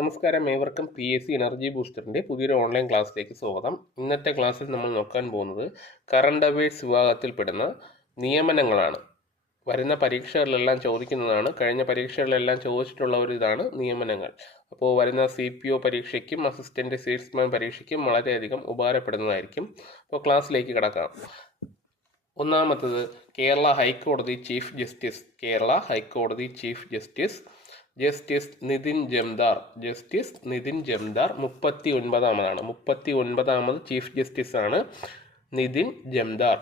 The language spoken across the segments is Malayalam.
നമസ്കാരം. ഏവർക്കും പി എസ് സി എനർജി ബൂസ്റ്ററിന്റെ പുതിയൊരു ഓൺലൈൻ ക്ലാസ്സിലേക്ക് സ്വാഗതം. ഇന്നത്തെ ക്ലാസ്സിൽ നമ്മൾ നോക്കാൻ പോകുന്നത് കറണ്ട് അവേഴ്സ് വിഭാഗത്തിൽപ്പെടുന്ന നിയമനങ്ങളാണ്. വരുന്ന പരീക്ഷകളിലെല്ലാം ചോദിക്കുന്നതാണ്. കഴിഞ്ഞ പരീക്ഷകളിലെല്ലാം ചോദിച്ചിട്ടുള്ള ഒരു ഇതാണ് നിയമനങ്ങൾ. അപ്പോൾ വരുന്ന സി പി ഒ പരീക്ഷയ്ക്കും അസിസ്റ്റന്റ് സെയിൽസ്മാൻ പരീക്ഷയ്ക്കും വളരെയധികം ഉപകാരപ്പെടുന്നതായിരിക്കും. അപ്പോൾ ക്ലാസ്സിലേക്ക് കിടക്കാം. ഒന്നാമത്തത് കേരള ഹൈക്കോടതി ചീഫ് ജസ്റ്റിസ്. കേരള ഹൈക്കോടതി chief justice justice Nitin Jamdar. Justice Nitin Jamdar മുപ്പത്തി ഒൻപതാമതാണ് മുപ്പത്തി ഒൻപതാമത് ചീഫ് ജസ്റ്റിസ് ആണ് നിതിൻ ജംദാർ.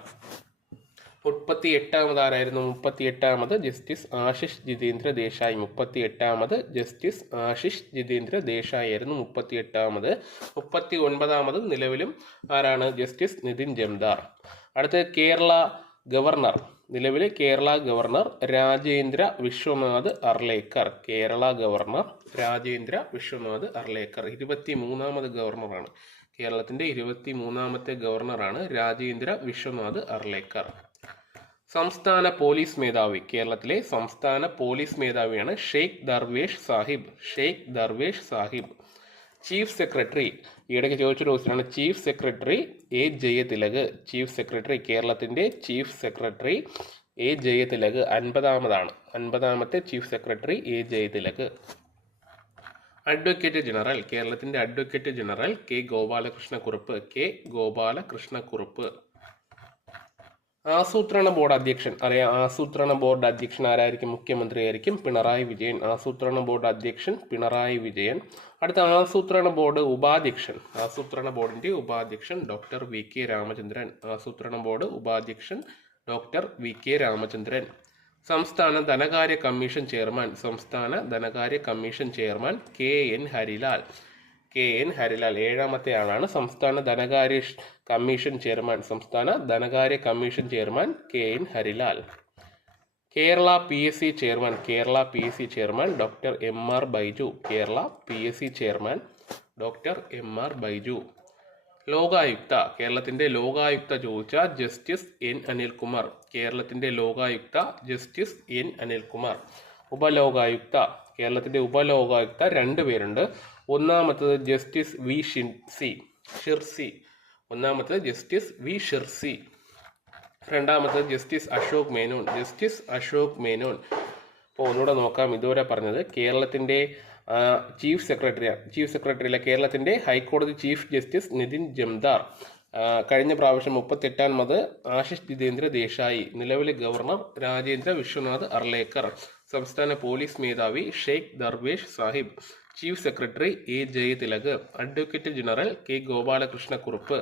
മുപ്പത്തി എട്ടാമത് ആരായിരുന്നു മുപ്പത്തി എട്ടാമത് ജസ്റ്റിസ് ആശിഷ് ജിതേന്ദ്ര ദേശായി. മുപ്പത്തി എട്ടാമത് ജസ്റ്റിസ് ആശിഷ് ജിതേന്ദ്ര ദേശായി ആയിരുന്നു മുപ്പത്തി എട്ടാമത് മുപ്പത്തി ഒൻപതാമത് നിലവിലും ആരാണ്? ജസ്റ്റിസ് നിതിൻ ജംദാർ. അടുത്തത് കേരള ഗവർണർ. നിലവിലെ കേരള ഗവർണർ രാജേന്ദ്ര വിശ്വനാഥ് അർലേക്കർ. കേരള ഗവർണർ രാജേന്ദ്ര വിശ്വനാഥ് അർലേക്കർ. ഇരുപത്തി മൂന്നാമത് ഗവർണറാണ്. കേരളത്തിന്റെ ഇരുപത്തി മൂന്നാമത്തെ ഗവർണറാണ് രാജേന്ദ്ര വിശ്വനാഥ് അർലേക്കർ. സംസ്ഥാന പോലീസ് മേധാവി. കേരളത്തിലെ സംസ്ഥാന പോലീസ് മേധാവിയാണ് ഷെയ്ഖ് ദർവേഷ് സാഹിബ്. ഷെയ്ഖ് ദർവേഷ് സാഹിബ് ചീഫ് സെക്രട്ടറി ഈയിടയ്ക്ക് ചോദിച്ചൊരു ക്വസ്റ്റ്യനാണ് chief secretary A Jayathilak chief secretary കേരളത്തിന്റെ ചീഫ് സെക്രട്ടറി എ ജയതിലക് അൻപതാമതാണ്. അൻപതാമത്തെ chief secretary A Jayathilak. Advocate general കേരളത്തിന്റെ advocate general K Gopalakrishna Kurup K Gopalakrishna Kurup. ആസൂത്രണ ബോർഡ് അധ്യക്ഷൻ. അറിയാം ആസൂത്രണ ബോർഡ് അധ്യക്ഷൻ ആരായിരിക്കും? മുഖ്യമന്ത്രി ആയിരിക്കും പിണറായി വിജയൻ. ആസൂത്രണ ബോർഡ് അധ്യക്ഷൻ പിണറായി വിജയൻ. അടുത്ത ആസൂത്രണ ബോർഡ് ഉപാധ്യക്ഷൻ. ആസൂത്രണ ബോർഡിന്റെ ഉപാധ്യക്ഷൻ ഡോക്ടർ വി കെ രാമചന്ദ്രൻ. ആസൂത്രണ ബോർഡ് ഉപാധ്യക്ഷൻ ഡോക്ടർ വി കെ രാമചന്ദ്രൻ. സംസ്ഥാന ധനകാര്യ കമ്മീഷൻ ചെയർമാൻ. സംസ്ഥാന ധനകാര്യ commission chairman K N Harilal. K N Harilal ഏഴാമത്തെ ആളാണ്. സംസ്ഥാന ധനകാര്യ കമ്മീഷൻ ചെയർമാൻ സംസ്ഥാന ധനകാര്യ commission chairman K N Harilal. Kerala P S C chairman Kerala P S C chairman doctor M R Baiju. Kerala P S C chairman doctor M R Baiju. Lokayukta കേരളത്തിന്റെ ലോകായുക്ത ചോദിച്ച ജസ്റ്റിസ് എൻ അനിൽകുമാർ. കേരളത്തിന്റെ ലോകായുക്ത ജസ്റ്റിസ് എൻ അനിൽകുമാർ. ഉപലോകായുക്ത കേരളത്തിന്റെ ഉപലോകായുക്ത രണ്ട് പേരുണ്ട്. ഒന്നാമത്തത് ജസ്റ്റിസ് വി ഷിൻസി ഷിർസി. ഒന്നാമത്തത് ജസ്റ്റിസ് വി ഷിർസി. രണ്ടാമത്തത് ജസ്റ്റിസ് അശോക് മേനോൻ. ജസ്റ്റിസ് അശോക് മേനോൻ. അപ്പോൾ ഒന്നുകൂടെ നോക്കാം. ഇതുവരെ പറഞ്ഞത് കേരളത്തിന്റെ ചീഫ് സെക്രട്ടറിയാണ് ചീഫ് സെക്രട്ടറി അല്ല കേരളത്തിന്റെ ഹൈക്കോടതി ചീഫ് ജസ്റ്റിസ് നിതിൻ ജംദാർ. കഴിഞ്ഞ പ്രാവശ്യം മുപ്പത്തെട്ടാമത് ആശിഷ് ജിതേന്ദ്ര ദേശായി. നിലവിലെ ഗവർണർ രാജേന്ദ്ര വിശ്വനാഥ് അർലേക്കർ. സംസ്ഥാന പോലീസ് മേധാവി Shaikh Darvesh Saheb. Chief secretary A Jayathilak advocate general K Gopalakrishna Kurup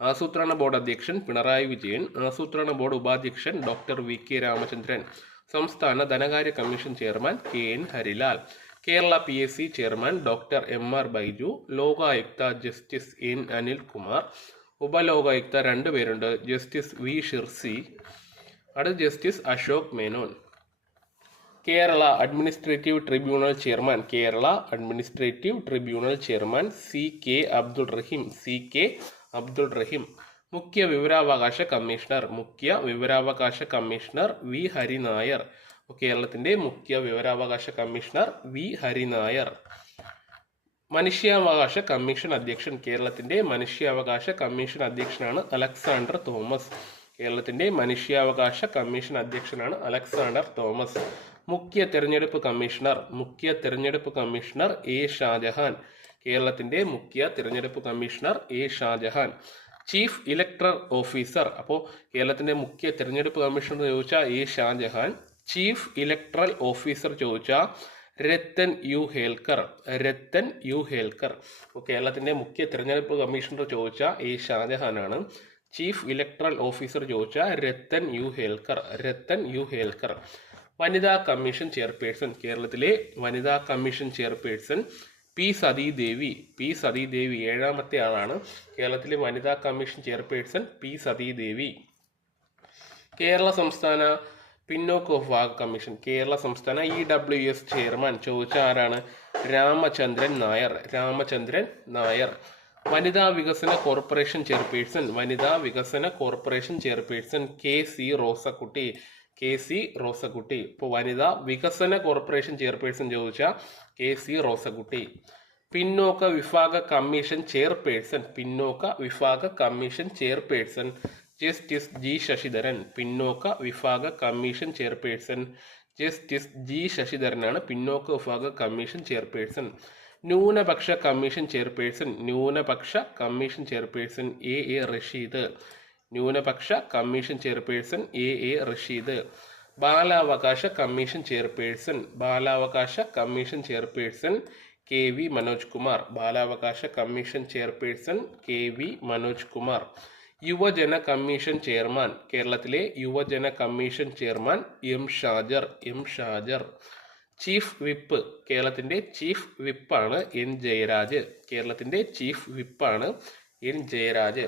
ആസൂത്രണ ബോർഡ് അധ്യക്ഷൻ പിണറായി വിജയൻ ആസൂത്രണ ബോർഡ് ഉപാധ്യക്ഷൻ ഡോക്ടർ വി കെ രാമചന്ദ്രൻ സംസ്ഥാന ധനകാര്യ commission chairman K N Harilal Kerala P S C chairman doctor M R Baiju Lokayukta justice N Anilkumar Upalokayukta രണ്ടുപേരുണ്ട് ജസ്റ്റിസ് വി ഷിർസി അടുത്ത justice Ashok Menon. Kerala administrative tribunal chairman Kerala administrative tribunal chairman C K Abdul Rahim C K Abdul Rahim. മുഖ്യ വിവരാവകാശ കമ്മീഷണർ മുഖ്യ വിവരാവകാശ കമ്മീഷണർ വി ഹരിനായർ. കേരളത്തിന്റെ മുഖ്യ വിവരാവകാശ കമ്മീഷണർ വി ഹരിനായർ. മനുഷ്യാവകാശ കമ്മീഷൻ അധ്യക്ഷൻ കേരളത്തിന്റെ മനുഷ്യാവകാശ കമ്മീഷൻ അധ്യക്ഷനാണ് അലക്സാണ്ടർ തോമസ്. കേരളത്തിന്റെ മനുഷ്യാവകാശ കമ്മീഷൻ അധ്യക്ഷനാണ് അലക്സാണ്ടർ തോമസ്. മുഖ്യ തെരഞ്ഞെടുപ്പ് കമ്മീഷണർ മുഖ്യ തെരഞ്ഞെടുപ്പ് കമ്മീഷണർ എ ഷാജഹാൻ. കേരളത്തിന്റെ മുഖ്യ തിരഞ്ഞെടുപ്പ് commissioner A Shajahan. Chief electoral officer. അപ്പോൾ കേരളത്തിന്റെ മുഖ്യ തിരഞ്ഞെടുപ്പ് കമ്മീഷണർ ചോദിച്ചാൽ A Shajahan. Chief electoral officer ചോദിച്ചാൽ രത്തൻ യു ഹേൽക്കർ. രത്തൻ യു ഹേൽക്കർ. അപ്പോൾ കേരളത്തിന്റെ മുഖ്യ തിരഞ്ഞെടുപ്പ് കമ്മീഷണർ ചോദിച്ച എ ഷാജഹാനാണ്. ചീഫ് ഇലക്ടറൽ ഓഫീസർ ചോദിച്ച രത്തൻ യു ഹേൽക്കർ. രത്തൻ യു ഹേൽക്കർ. വനിതാ കമ്മീഷൻ ചെയർപേഴ്സൺ കേരളത്തിലെ വനിതാ commission chairperson P Sathidevi P Sathidevi ഏഴാമത്തെ ആളാണ്. കേരളത്തിലെ വനിതാ commission chairperson P Sathidevi. Kerala സംസ്ഥാന പിന്നോക്ക വിഭാഗ കമ്മീഷൻ കേരള സംസ്ഥാന ഇ ഡബ്ല്യു എസ് ചെയർമാൻ ചോദിച്ച ആരാണ്? രാമചന്ദ്രൻ നായർ രാമചന്ദ്രൻ നായർ. വനിതാ വികസന കോർപ്പറേഷൻ ചെയർപേഴ്സൺ വനിതാ വികസന corporation chairperson K C Rosakutty. K C Rosakutty. ഇപ്പോൾ വനിതാ വികസന കോർപ്പറേഷൻ ചെയർപേഴ്സൺ ചോദിച്ച കെ സി റോസക്കുട്ടി. പിന്നോക്ക വിഭാഗ കമ്മീഷൻ ചെയർപേഴ്സൺ പിന്നോക്ക വിഭാഗ commission chairperson justice G Sasidharan പിന്നോക്ക വിഭാഗ കമ്മീഷൻ ചെയർപേഴ്സൺ ജസ്റ്റിസ് ജി ശശിധരനാണ് പിന്നോക്ക വിഭാഗ കമ്മീഷൻ ചെയർപേഴ്സൺ. ന്യൂനപക്ഷ കമ്മീഷൻ ചെയർപേഴ്സൺ ന്യൂനപക്ഷ commission chairperson A A Rasheed. ന്യൂനപക്ഷ commission chairperson A A Rasheed ബാലാവകാശ കമ്മീഷൻ ചെയർപേഴ്സൺ ബാലാവകാശ commission chairperson K V Manoj Kumar ബാലാവകാശ commission chairperson K V Manoj Kumar യുവജന കമ്മീഷൻ ചെയർമാൻ കേരളത്തിലെ യുവജന commission chairman M Shajar M Shajar. Chief whip കേരളത്തിന്റെ ചീഫ് വിപ്പാണ് എൻ ജയരാജ് കേരളത്തിന്റെ ചീഫ് വിപ്പാണ് എൻ ജയരാജ്.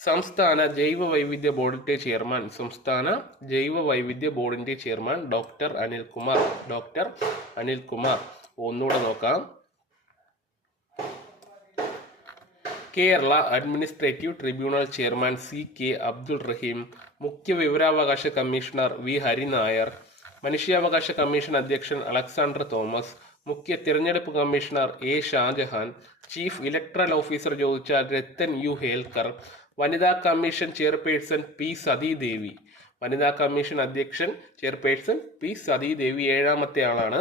സംസ്ഥാന ജൈവ വൈവിധ്യ ബോർഡിന്റെ ചെയർമാൻ സംസ്ഥാന ജൈവ വൈവിധ്യ ബോർഡിന്റെ chairman doctor Anilkumar. Doctor Anilkumar ഒന്നുകൂടെ നോക്കാം. Kerala administrative tribunal chairman C K Abdul Rahim മുഖ്യ വിവരാവകാശ കമ്മീഷണർ വി ഹരിനായർ മനുഷ്യാവകാശ കമ്മീഷൻ അധ്യക്ഷൻ അലക്സാണ്ടർ തോമസ് മുഖ്യ തിരഞ്ഞെടുപ്പ് commissioner A Shajahan chief electoral officer ചോദിച്ച രത്തൻ യു ഹേൽക്കർ വനിതാ കമ്മീഷൻ ചെയർപേഴ്സൺ പി സതീദേവി. വനിതാ കമ്മീഷൻ അധ്യക്ഷൻ ചെയർപേഴ്സൺ പി സതീദേവി ഏഴാമത്തെ ആളാണ്.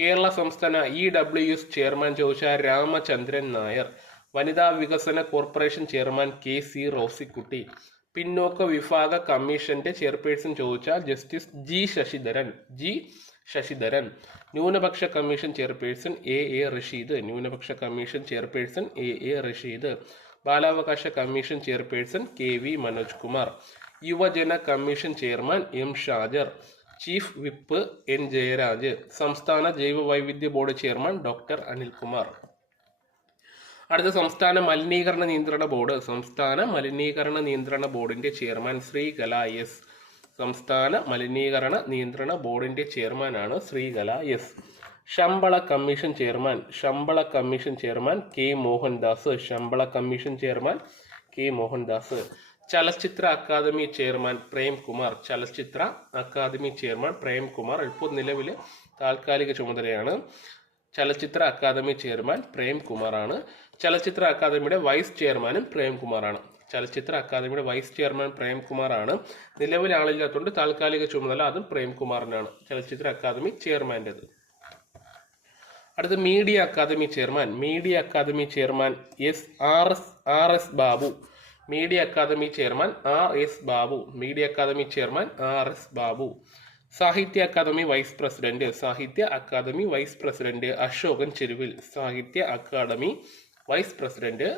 കേരള സംസ്ഥാന ഇ ഡബ്ല്യു എസ് ചെയർമാൻ ചോദിച്ച രാമചന്ദ്രൻ നായർ. വനിതാ വികസന corporation chairman K C Rosikutty. പിന്നോക്ക വിഭാഗ കമ്മീഷന്റെ ചെയർപേഴ്സൺ ചോദിച്ച justice G Sasidharan G Sasidharan. ന്യൂനപക്ഷ commission chairperson A A Rasheed. ന്യൂനപക്ഷ commission chairperson A A Rasheed. ബാലാവകാശ commission chairperson K V Manoj Kumar യുവജന commission chairman M Shajar chief whip N Jayaraj സംസ്ഥാന ജൈവ വൈവിധ്യ ബോർഡ് ചെയർമാൻ ഡോക്ടർ അനിൽകുമാർ. അടുത്ത സംസ്ഥാന മലിനീകരണ നിയന്ത്രണ ബോർഡ് സംസ്ഥാന മലിനീകരണ നിയന്ത്രണ ബോർഡിന്റെ ചെയർമാൻ ശ്രീ ശ്രീകല എസ്. സംസ്ഥാന മലിനീകരണ നിയന്ത്രണ ബോർഡിന്റെ ചെയർമാനാണ് ശ്രീകല എസ്. ശമ്പള കമ്മീഷൻ ചെയർമാൻ ശമ്പള കമ്മീഷൻ ചെയർമാൻ കെ മോഹൻദാസ് ശമ്പള കമ്മീഷൻ ചെയർമാൻ കെ മോഹൻദാസ്. ചലച്ചിത്ര അക്കാദമി ചെയർമാൻ പ്രേംകുമാർ ചലച്ചിത്ര അക്കാദമി ചെയർമാൻ പ്രേംകുമാർ ഇപ്പോൾ നിലവിൽ താൽക്കാലിക ചുമതലയാണ്. ചലച്ചിത്ര അക്കാദമി ചെയർമാൻ പ്രേംകുമാറാണ് ചലച്ചിത്ര അക്കാദമിയുടെ വൈസ് ചെയർമാനും പ്രേംകുമാറാണ് ചലച്ചിത്ര അക്കാദമിയുടെ വൈസ് ചെയർമാൻ പ്രേംകുമാറാണ് നിലവിൽ ആളില്ലാത്തതുകൊണ്ട് താൽക്കാലിക ചുമതല അതും പ്രേംകുമാറിനാണ് ചലച്ചിത്ര അക്കാദമി ചെയർമാന്റെത്. അടുത്ത media academy chairman media academy chairman S R S R S Babu. Media academy chairman R S Babu. Media academy chairman R S Babu. സാഹിത്യ അക്കാദമി വൈസ് പ്രസിഡന്റ് സാഹിത്യ academy vice president Ashokan Cheruvil. സാഹിത്യ academy vice president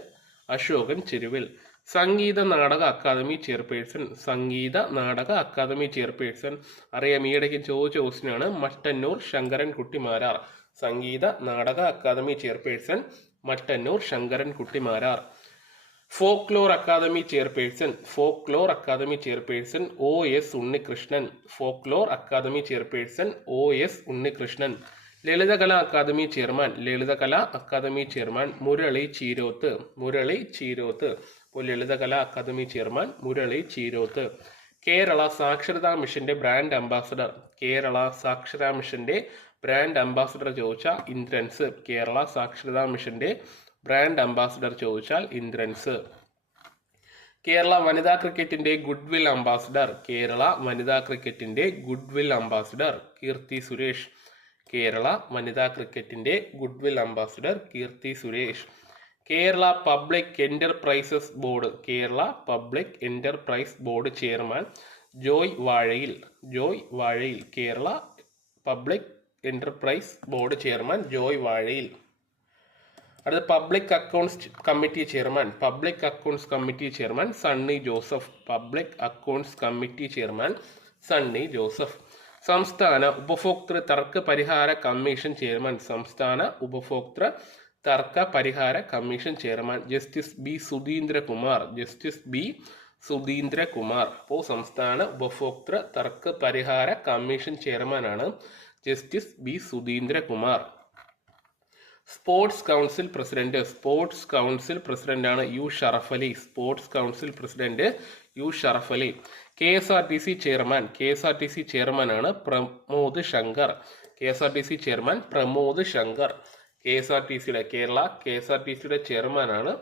Ashokan Cheruvil. Sangeetha Nataka academy chairperson Sangeetha Nataka academy chairperson. അറിയാം ഈയിടയ്ക്ക് ചോദിച്ച ക്വസ്റ്റിനാണ് Mattannur Sankaran Kuttymarar Sangeetha Nataka academy chairperson Mattannur Sankaran Kuttymarar. Folklore academy chairperson folklore academy chairperson O S Unnikrishnan folklore academy chairperson O S Unnikrishnan. Lalithakala academy chairman Lalithakala academy chairman Murali Cheeroth Murali Cheeroth. ഇപ്പോൾ ലളിതകലാ അക്കാദമി ചെയർമാൻ മുരളി ചീരോത്ത്. കേരള സാക്ഷരതാ മിഷന്റെ ബ്രാൻഡ് അംബാസഡർ കേരള സാക്ഷരതാ മിഷന്റെ ബ്രാൻഡ് അംബാസിഡർ ചോദിച്ചാൽ ഇന്ദ്രൻസ്. കേരള സാക്ഷരതാ മിഷന്റെ ബ്രാൻഡ് അംബാസിഡർ ചോദിച്ചാൽ ഇന്ദ്രൻസ്. കേരള വനിതാ ക്രിക്കറ്റിന്റെ ഗുഡ് വിൽ അംബാസിഡർ കേരള വനിതാ ക്രിക്കറ്റിന്റെ goodwill ambassador Keerthy Suresh. Kerala വനിതാ ക്രിക്കറ്റിന്റെ goodwill ambassador Keerthy Suresh. Kerala public enterprises board Kerala public enterprise board chairman Joy Vazhayil. Joy Vazhayil Kerala public enterprise board chairman Joy Vazhayil. അടുത്ത public accounts committee chairman public accounts committee chairman Sunny Joseph public accounts committee chairman Sunny Joseph സംസ്ഥാന ഉപഭോക്തൃ തർക്ക പരിഹാര കമ്മീഷൻ ചെയർമാൻ സംസ്ഥാന ഉപഭോക്തൃ തർക്ക പരിഹാര commission chairman justice B Sudheendrakumar justice B Sudheendrakumar. അപ്പോൾ സംസ്ഥാന ഉപഭോക്തൃ തർക്ക പരിഹാര കമ്മീഷൻ ചെയർമാനാണ് justice B Sudheendrakumar. Sports council president. Sports council പ്രസിഡന്റാണ് U Sharaf Ali sports council president U Sharafali. K S R T C chairman. K S R T C ചെയർമാനാണ് Pramod Shankar. K S R T C chairman Pramod Shankar. K S R T സിയുടെ Kerala K S R T സിയുടെ ചെയർമാനാണ്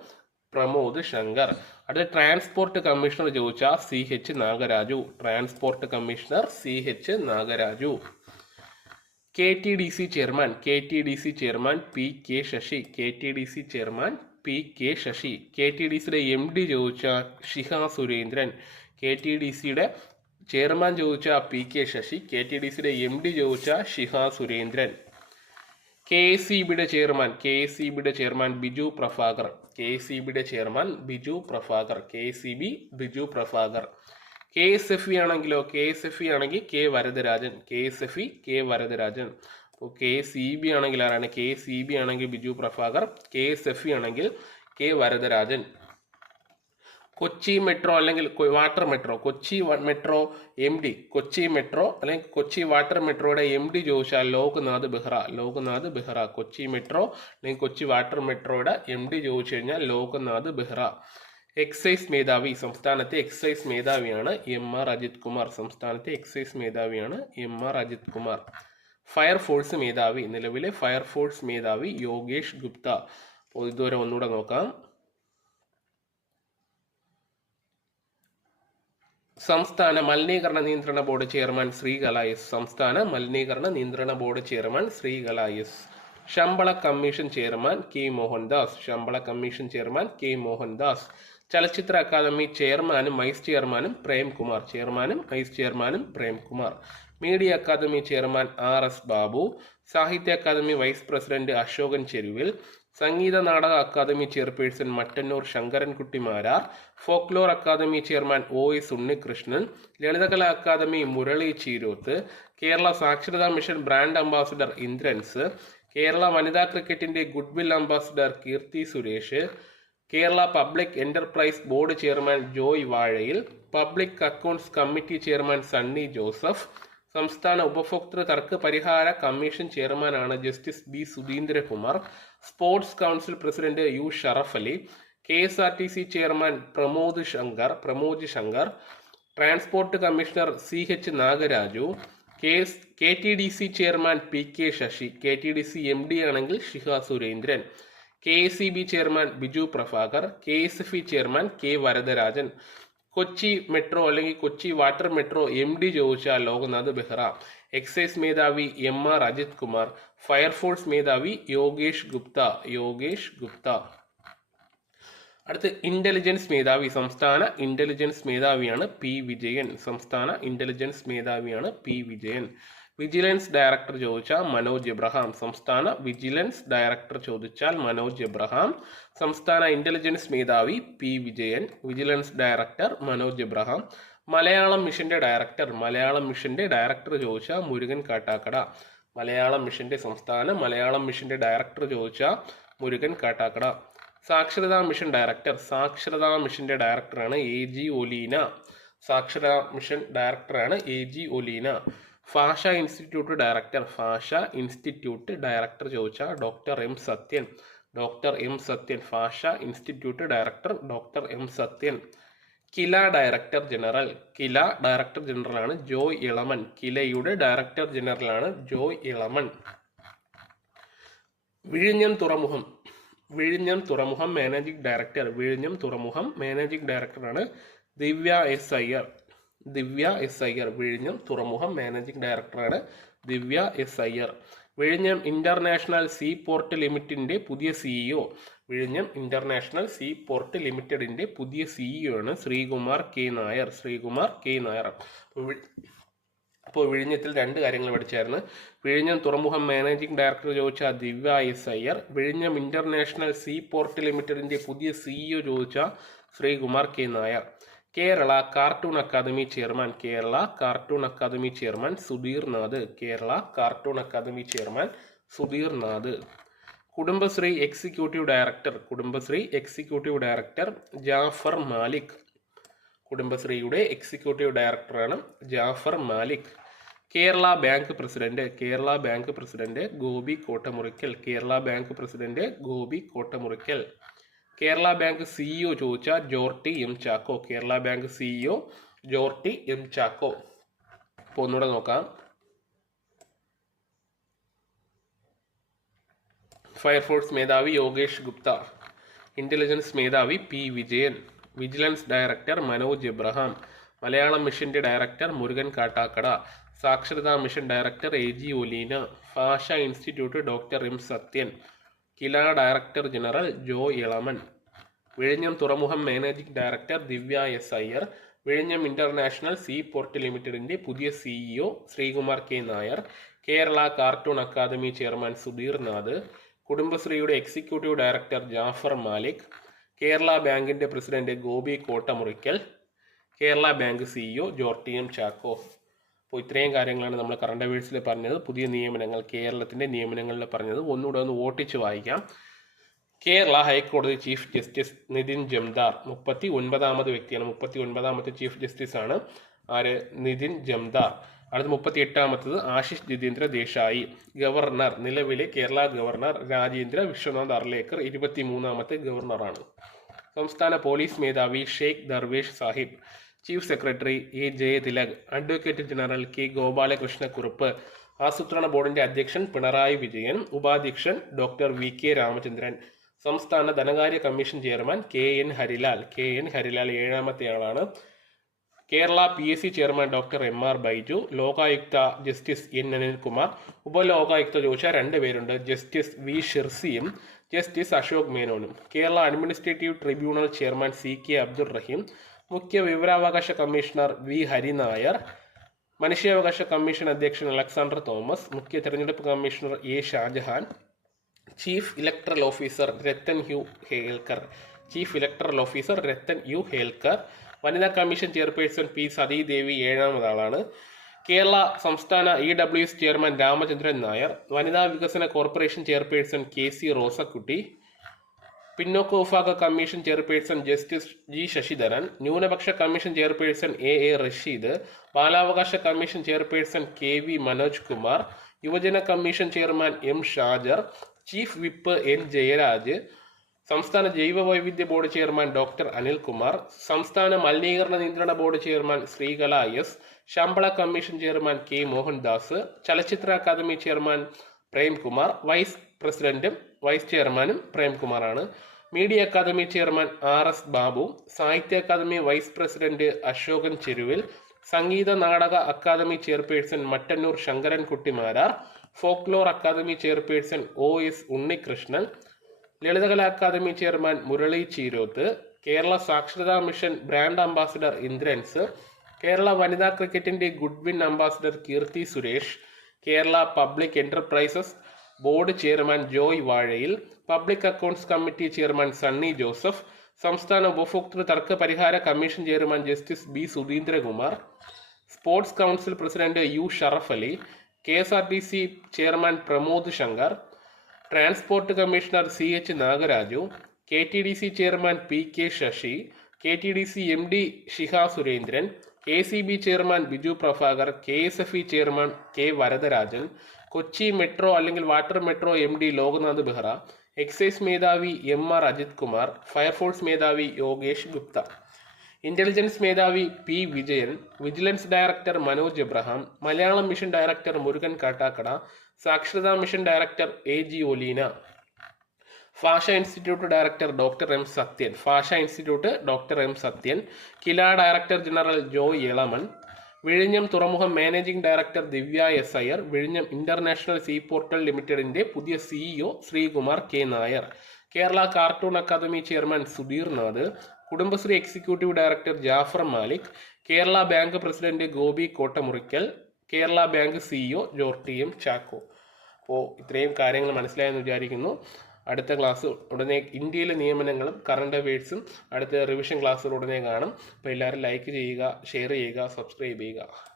പ്രമോദ് ശങ്കർ. അടുത്ത ട്രാൻസ്പോർട്ട് കമ്മീഷണർ ചോദിച്ച C H Nagaraju. Transport commissioner C H Nagaraju. K T D C chairman K T D C chairman P K Sasi K T D C chairman P K Sasi K T D സിയുടെ എം ഡി ചോദിച്ച Shikha Surendran K T D സിയുടെ ചെയർമാൻ ചോദിച്ച P K Sasi K T D സിയുടെ എം ഡി ചോദിച്ച Shikha Surendran. K S C ബിയുടെ ചെയർമാൻ കെ എസ് സി ബിയുടെ chairman Biju Prabhakar K S C ബിയുടെ chairman Biju Prabhakar K S C B Biju Prabhakar. K S F E ആണെങ്കിലോ? കെ എസ് എഫ് ഇ ആണെങ്കിൽ K Varadarajan. K S F E K Varadarajan. അപ്പോൾ കെ സി ബി ആണെങ്കിൽ ആരാണ്? കെ സി ബി ആണെങ്കിൽ Biju Prabhakar K S F E ആണെങ്കിൽ കെ വരദരാജൻ. കൊച്ചി മെട്രോ അല്ലെങ്കിൽ water metro Kochi metro M D Kochi metro അല്ലെങ്കിൽ കൊച്ചി വാട്ടർ മെട്രോയുടെ എം ഡി ചോദിച്ചാൽ ലോക്നാഥ് ബെഹ്റ ലോക്നാഥ് ബെഹ്റ. കൊച്ചി മെട്രോ അല്ലെങ്കിൽ കൊച്ചി വാട്ടർ മെട്രോയുടെ എം ഡി ചോദിച്ചു കഴിഞ്ഞാൽ ലോക്നാഥ് ബെഹ്റ. എക്സൈസ് മേധാവി സംസ്ഥാനത്തെ എക്സൈസ് മേധാവിയാണ് എം ആർ അജിത് കുമാർ സംസ്ഥാനത്തെ excise മേധാവിയാണ് M R Ajith Kumar fire force മേധാവി നിലവിലെ ഫയർഫോഴ്സ് മേധാവി യോഗേഷ് ഗുപ്ത ഇതുവരെ ഒന്നുകൂടെ നോക്കാം. സംസ്ഥാന മലിനീകരണ നിയന്ത്രണ ബോർഡ് ചെയർമാൻ ശ്രീകല എസ്. സംസ്ഥാന മലിനീകരണ നിയന്ത്രണ ബോർഡ് ചെയർമാൻ ശ്രീകല എസ്. ശമ്പള കമ്മീഷൻ ചെയർമാൻ കെ മോഹൻദാസ്. ശമ്പള കമ്മീഷൻ ചെയർമാൻ കെ മോഹൻദാസ്. ചലച്ചിത്ര അക്കാദമി ചെയർമാനും വൈസ് ചെയർമാനും പ്രേംകുമാർ ചെയർമാനും വൈസ് ചെയർമാനും Premkumar. Media academy chairman R S Babu സാഹിത്യ academy vice president Ashokan Cheruvil Sangeetha Nataka academy chairperson Mattannur Sankarankutty Marar folklore academy chairman O S Unnikrishnan Lalithakala academy Murali Cheeroth Kerala സാക്ഷരതാ mission brand ambassador Indrans Kerala വനിതാ ക്രിക്കറ്റിന്റെ goodwill ambassador Keerthy Suresh Kerala public enterprise board chairman Joy Vazhayil public accounts committee chairman Sunny Joseph സംസ്ഥാന ഉപഭോക്തൃ തർക്ക പരിഹാര കമ്മീഷൻ ചെയർമാനാണ് justice B Sudheendrakumar sports council president U Sharaf Ali K S R T C chairman Pramod Shankar Pramod Shankar transport commissioner C H Nagaraju K S K T D C chairman P K Sasi K T D C M D ആണെങ്കിൽ Shiha Surendran K C B chairman Biju Prabhakar K S F E chairman K Varadarajan Kochi metro അല്ലെങ്കിൽ Kochi water metro M D ചോദിച്ചാൽ ലോകനാഥ് ബെഹ്റ എക്സൈസ് മേധാവി M R Ajith Kumar fire force മേധാവി യോഗേഷ് ഗുപ്ത യോഗേഷ് ഗുപ്ത. അടുത്ത് ഇന്റലിജൻസ് മേധാവി സംസ്ഥാന ഇന്റലിജൻസ് മേധാവിയാണ് പി വിജയൻ സംസ്ഥാന ഇന്റലിജൻസ് മേധാവിയാണ് പി വിജയൻ. വിജിലൻസ് ഡയറക്ടർ ചോദിച്ചാൽ മനോജ് എബ്രഹാം. സംസ്ഥാന വിജിലൻസ് ഡയറക്ടർ ചോദിച്ചാൽ മനോജ് എബ്രഹാം. സംസ്ഥാന ഇന്റലിജൻസ് മേധാവി P Vijayan. Vigilance director Manoj Abraham. Malayalam മിഷന്റെ ഡയറക്ടർ. മലയാളം മിഷന്റെ ഡയറക്ടർ ചോദിച്ചാൽ മുരുകൻ കാട്ടാക്കട. മലയാളം മിഷന്റെ സംസ്ഥാന മലയാളം മിഷന്റെ ഡയറക്ടർ ചോദിച്ചാൽ മുരുകൻ കാട്ടാക്കട. സാക്ഷരതാ മിഷൻ ഡയറക്ടർ. സാക്ഷരതാ മിഷന്റെ ഡയറക്ടറാണ് എ ജി ഒലീന. സാക്ഷരതാ മിഷൻ ഡയറക്ടറാണ് A G Olina. Bhasha institute director Bhasha institute director ചോദിച്ച doctor M Sathyan. Doctor M Sathyan Bhasha institute director doctor M Sathyan. KILA director general KILA director ജനറലാണ് Joy Elaman. കിലയുടെ ഡയറക്ടർ ജനറലാണ് ജോയ് ഇളമൻ. വിഴിഞ്ഞം തുറമുഖം വിഴിഞ്ഞം തുറമുഖം മാനേജിംഗ് ഡയറക്ടർ വിഴിഞ്ഞം തുറമുഖം മാനേജിംഗ് ഡയറക്ടറാണ് ദിവ്യ എസ് അയ്യർ. ദിവ്യ എസ് അയ്യർ വിഴിഞ്ഞം തുറമുഖം മാനേജിംഗ് ഡയറക്ടറാണ് ദിവ്യ എസ് അയ്യർ വിഴിഞ്ഞം ഇന്റർനാഷണൽ സീ പോർട്ട് ലിമിറ്റിന്റെ പുതിയ സിഇഒ വിഴിഞ്ഞം ഇന്റർനാഷണൽ സീ പോർട്ട് ലിമിറ്റഡിന്റെ പുതിയ സിഇഒ ആണ് ശ്രീകുമാർ കെ. നായർ. ശ്രീകുമാർ കെ. നായർ. അപ്പോൾ വിഴിഞ്ഞത്തിൽ രണ്ട് കാര്യങ്ങൾ പഠിച്ചായിരുന്നു. വിഴിഞ്ഞം തുറമുഖം മാനേജിംഗ് ഡയറക്ടർ ചോദിച്ച ദിവ്യ എസ് അയ്യർ വിഴിഞ്ഞം ഇന്റർനാഷണൽ സീ പോർട്ട് ലിമിറ്റഡിന്റെ പുതിയ സിഇഒ ചോദിച്ച Sreekumar K. Nair. Kerala cartoon academy chairman Kerala cartoon academy chairman Sudheer Nath Kerala cartoon academy chairman Sudheer Nath Kudumbashree executive director Kudumbashree executive director Jafar Malik. കുടുംബശ്രീയുടെ എക്സിക്യൂട്ടീവ് ഡയറക്ടറാണ് Jafar Malik. Kerala bank president Kerala bank president Gopi Kottamurikkal Kerala bank president Gopi Kottamurikkal. Kerala bank CEO ചോദിച്ച Jorty M Chacko. Kerala bank CEO Jorty M Chacko. അപ്പോൾ ഒന്നുകൂടെ നോക്കാം. ഫയർഫോഴ്സ് മേധാവി യോഗേഷ് ഗുപ്ത. ഇന്റലിജൻസ് മേധാവി P Vijayan. Vigilance director Manoj Abraham. Malayalam മിഷന്റെ ഡയറക്ടർ മുരുകൻ കാട്ടാക്കട. സാക്ഷരതാ mission director A G Olena. ഭാഷ institute doctor M Sathyan. KILA director general Jo Elamon. വിഴിഞ്ഞം തുറമുഖം managing director Divya S Iyer. വിഴിഞ്ഞം ഇന്റർനാഷണൽ സീ പോർട്ട് ലിമിറ്റഡിന്റെ പുതിയ CEO Sreekumar K Nair. Kerala cartoon academy chairman Sudheer Nath. കുടുംബശ്രീയുടെ എക്സിക്യൂട്ടീവ് ഡയറക്ടർ ജാഫർ മാലിക്. കേരള ബാങ്കിന്റെ president Gopi Kottamurikkal. Kerala bank CEO ജോർട്ടിയം Chacko. അപ്പോൾ ഇത്രയും കാര്യങ്ങളാണ് നമ്മൾ കറണ്ട് അഫയേഴ്സിൽ പറഞ്ഞത്. പുതിയ നിയമനങ്ങൾ കേരളത്തിന്റെ നിയമനങ്ങളിൽ പറഞ്ഞത്. ഒന്നുകൂടെ ഒന്ന് ഓട്ടിച്ച് വായിക്കാം. കേരള ഹൈക്കോടതി ചീഫ് ജസ്റ്റിസ് നിതിൻ ജംദാർ മുപ്പത്തി ഒൻപതാമത് വ്യക്തിയാണ്. മുപ്പത്തി ഒൻപതാമത്തെ ചീഫ് ജസ്റ്റിസ് ആണ്. ആര്? നിതിൻ ജംദാർ. അടുത്ത മുപ്പത്തി എട്ടാമത്തത് ആശിഷ് ജിതേന്ദ്ര ദേശായി. ഗവർണർ നിലവിലെ കേരള ഗവർണർ രാജേന്ദ്ര വിശ്വനാഥ് അർലേക്കർ ഇരുപത്തി മൂന്നാമത്തെ ഗവർണറാണ്. സംസ്ഥാന പോലീസ് മേധാവി Shaik Darvesh Saheb. Chief secretary A Jayathilak advocate general K Gopalakrishnakurup ആസൂത്രണ ബോർഡിന്റെ അധ്യക്ഷൻ പിണറായി വിജയൻ ഉപാധ്യക്ഷൻ ഡോക്ടർ വി കെ രാമചന്ദ്രൻ സംസ്ഥാന ധനകാര്യ commission chairman K N Harilal K N Harilal ഏഴാമത്തെ ആളാണ്. Kerala P S C chairman doctor M R Baiju Lokayukta justice N Anilkumar Upalokayukta ചോദിച്ചാൽ രണ്ട് പേരുണ്ട് ജസ്റ്റിസ് വി ഷിർസിയും ജസ്റ്റിസ് അശോക് മേനോനും. Kerala administrative tribunal chairman C K Abdul Rahim മുഖ്യ വിവരാവകാശ കമ്മീഷണർ വി. ഹരിനായർ മനുഷ്യാവകാശ കമ്മീഷൻ അധ്യക്ഷൻ അലക്സാണ്ടർ തോമസ് മുഖ്യ തെരഞ്ഞെടുപ്പ് commissioner A. Shajahan chief electoral officer Rathan U Kelkar. Chief electoral officer Rathan U. Kelkar. വനിതാ കമ്മീഷൻ ചെയർപേഴ്സൺ പി. സതീദേവി ഏഴാമതാളാണ്. കേരള സംസ്ഥാന E. W. S. Chairman Ramachandran Nair. വനിതാ വികസന corporation chairperson K. C. Rosakutty. പിന്നോക്ക വിഭാഗ commission chairperson justice G Sasidharan ന്യൂനപക്ഷ commission chairperson A A Rasheed ബാലാവകാശ commission chairperson K V Manoj Kumar യുവജന commission chairman M Shajar chief whip N Jayaraj സംസ്ഥാന ജൈവ വൈവിധ്യ ബോർഡ് ചെയർമാൻ ഡോക്ടർ അനിൽകുമാർ സംസ്ഥാന മലിനീകരണ നിയന്ത്രണ ബോർഡ് ചെയർമാൻ ശ്രീകല എസ് ശമ്പള കമ്മീഷൻ ചെയർമാൻ കെ മോഹൻദാസ് ചലച്ചിത്ര അക്കാദമി ചെയർമാൻ പ്രേംകുമാർ വൈസ് പ്രസിഡന്റും വൈസ് ചെയർമാനും പ്രേംകുമാറാണ്. Media academy chairman R S Babu സാഹിത്യ academy vice president Ashokan Cheruvil Sangeetha Nataka academy chairperson Mattannur Sankarankutty Marar folklore academy chairperson O S Unnikrishnan Lalithakala academy chairman Murali Cheeroth Kerala സാക്ഷരതാ mission brand ambassador Indrans Kerala വനിതാ ക്രിക്കറ്റിന്റെ goodwill ambassador Keerthy Suresh Kerala public enterprises board chairman Joy Vazhayil public accounts committee chairman Sunny Joseph സംസ്ഥാന ഉപഭോക്തൃ തർക്ക പരിഹാര commission chairman justice B Sudheendrakumar sports council president U Sharaf Ali K S R T C chairman Pramod Shankar transport commissioner C H Nagaraju K T D C chairman P K Sasi K T D C M D Shiha Surendran K C B chairman Biju Prabhakar K S F E chairman K Varadarajan Kochi metro അല്ലെങ്കിൽ water metro M D Loknath Behera excise മേധാവി M R Ajith Kumar fire force മേധാവി യോഗേഷ് ഗുപ്ത. ഇന്റലിജൻസ് മേധാവി P Vijayan vigilance director Manoj Abraham Malayalam mission director Murukan Kattakada സാക്ഷരതാ mission director A G Olena. ഭാഷ institute director doctor M Sathyan. ഭാഷ institute doctor M Sathyan. KILA director general Joy Elamon വിഴിഞ്ഞം തുറമുഖം managing director Divya S Iyer വിഴിഞ്ഞം ഇന്റർനാഷണൽ സീ പോർട്ടൽ ലിമിറ്റഡിന്റെ പുതിയ CEO Sreekumar K Nair Kerala cartoon academy chairman Sudheer Nath Kudumbashree executive director Jafar Malik Kerala bank president Gopi Kottamurikkal Kerala bank CEO Jorty M Chacko. അപ്പോൾ ഇത്രയും കാര്യങ്ങൾ മനസ്സിലായെന്ന് വിചാരിക്കുന്നു. അടുത്ത ക്ലാസ് ഉടനെ ഇന്ത്യയിലെ നിയമനങ്ങളും കറണ്ട് അഫയേഴ്സും അടുത്ത റിവിഷൻ ക്ലാസ്സുകൾ ഉടനെ കാണും. അപ്പോൾ എല്ലാവരും ലൈക്ക് ചെയ്യുക ഷെയർ ചെയ്യുക സബ്സ്ക്രൈബ് ചെയ്യുക.